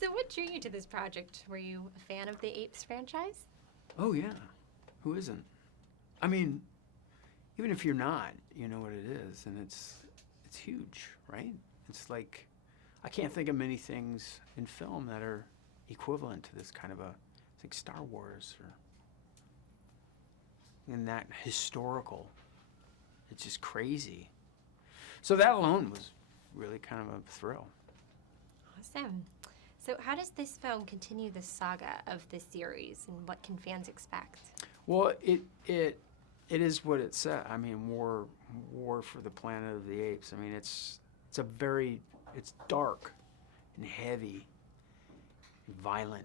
So what drew you to this project? Were you a fan of the Apes franchise? Oh yeah, who isn't? I mean, even if you're not, you know what it is, and it's huge, right? It's like, I can't think of many things in film that are equivalent to this kind of a, it's like Star Wars, or in that historical. It's just crazy. So that alone was really kind of a thrill. Awesome. So how does this film continue the saga of this series, and what can fans expect? Well, it is what it said. I mean, war for the Planet of the Apes. I mean, it's dark and heavy and violent,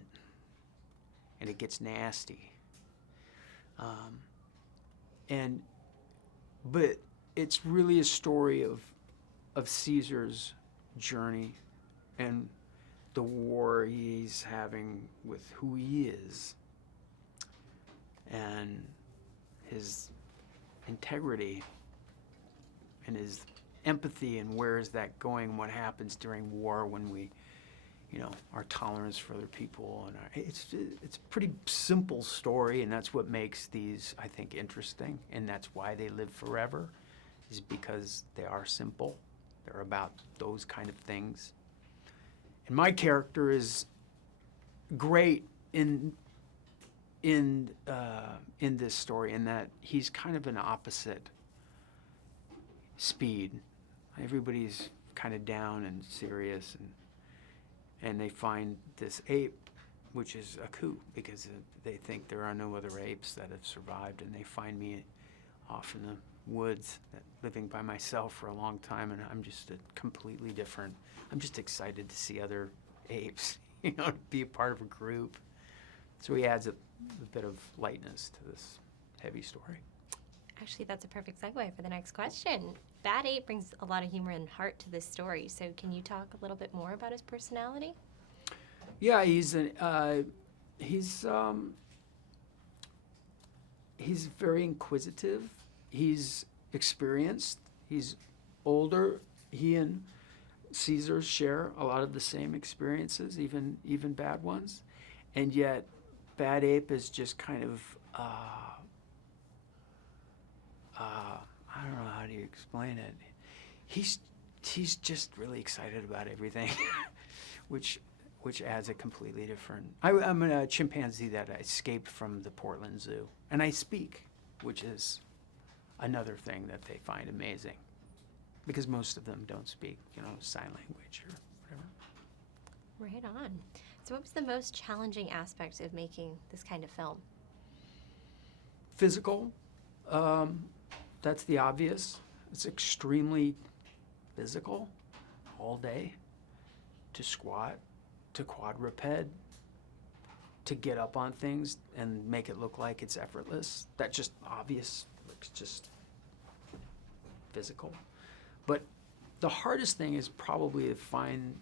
and it gets nasty. But it's really a story of Caesar's journey and the war he's having with who he is and his integrity and his empathy, and where is that going, what happens during war when we, our tolerance for other people. And it's a pretty simple story, and that's what makes these, I think, interesting, and that's why they live forever, is because they are simple. They're about those kind of things. And my character is great in this story, in that he's kind of an opposite speed. Everybody's kind of down and serious, and they find this ape, which is a coup, because they think there are no other apes that have survived, and they find me off in the woods, living by myself for a long time, and I'm just completely different. I'm just excited to see other apes, to be a part of a group. So he adds a bit of lightness to this heavy story. Actually, that's a perfect segue for the next question. Bad Ape brings a lot of humor and heart to this story, so can you talk a little bit more about his personality? Yeah, he's very inquisitive. He's experienced. He's older. He and Caesar share a lot of the same experiences, even bad ones, and yet Bad Ape is just kind of I don't know how do you explain it. He's just really excited about everything, which adds a completely different. I'm a chimpanzee that escaped from the Portland Zoo, and I speak, which is another thing that they find amazing, because most of them don't speak, sign language or whatever. Right on. So what was the most challenging aspect of making this kind of film? Physical. That's the obvious. It's extremely physical all day, to squat, to quadruped, to get up on things and make it look like it's effortless. That's just obvious. It's just physical. But the hardest thing is probably to find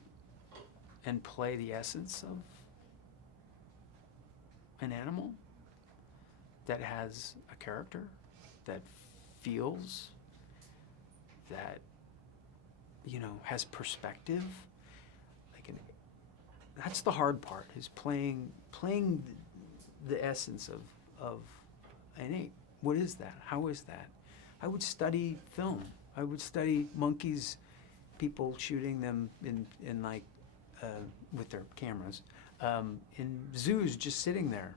and play the essence of an animal that has a character, that feels, that has perspective. That's the hard part, is playing the essence of an ape. What is that? How is that? I would study film. I would study monkeys, people shooting them in with their cameras, in zoos, just sitting there.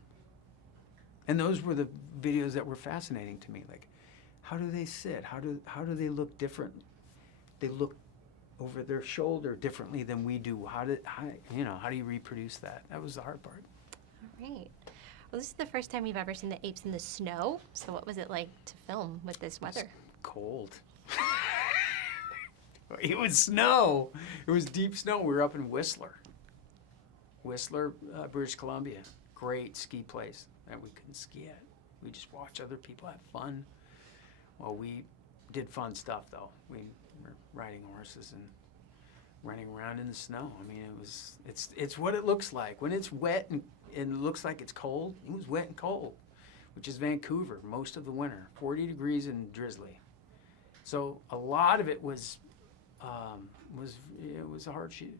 And those were the videos that were fascinating to me. Like, how do they sit? How do they look different? They look over their shoulder differently than we do. How do you reproduce that? That was the hard part. All right. Well, this is the first time we've ever seen the apes in the snow. So what was it like to film with this weather? It was cold. It was snow. It was deep snow. We were up in Whistler, British Columbia. Great ski place that we couldn't ski at. We just watched other people have fun. Well, we did fun stuff, though. We were riding horses and running around in the snow. I mean, it's what it looks like. When it's wet and it looks like it's cold, it was wet and cold, which is Vancouver most of the winter, 40 degrees and drizzly. So a lot of it was a hard shoot.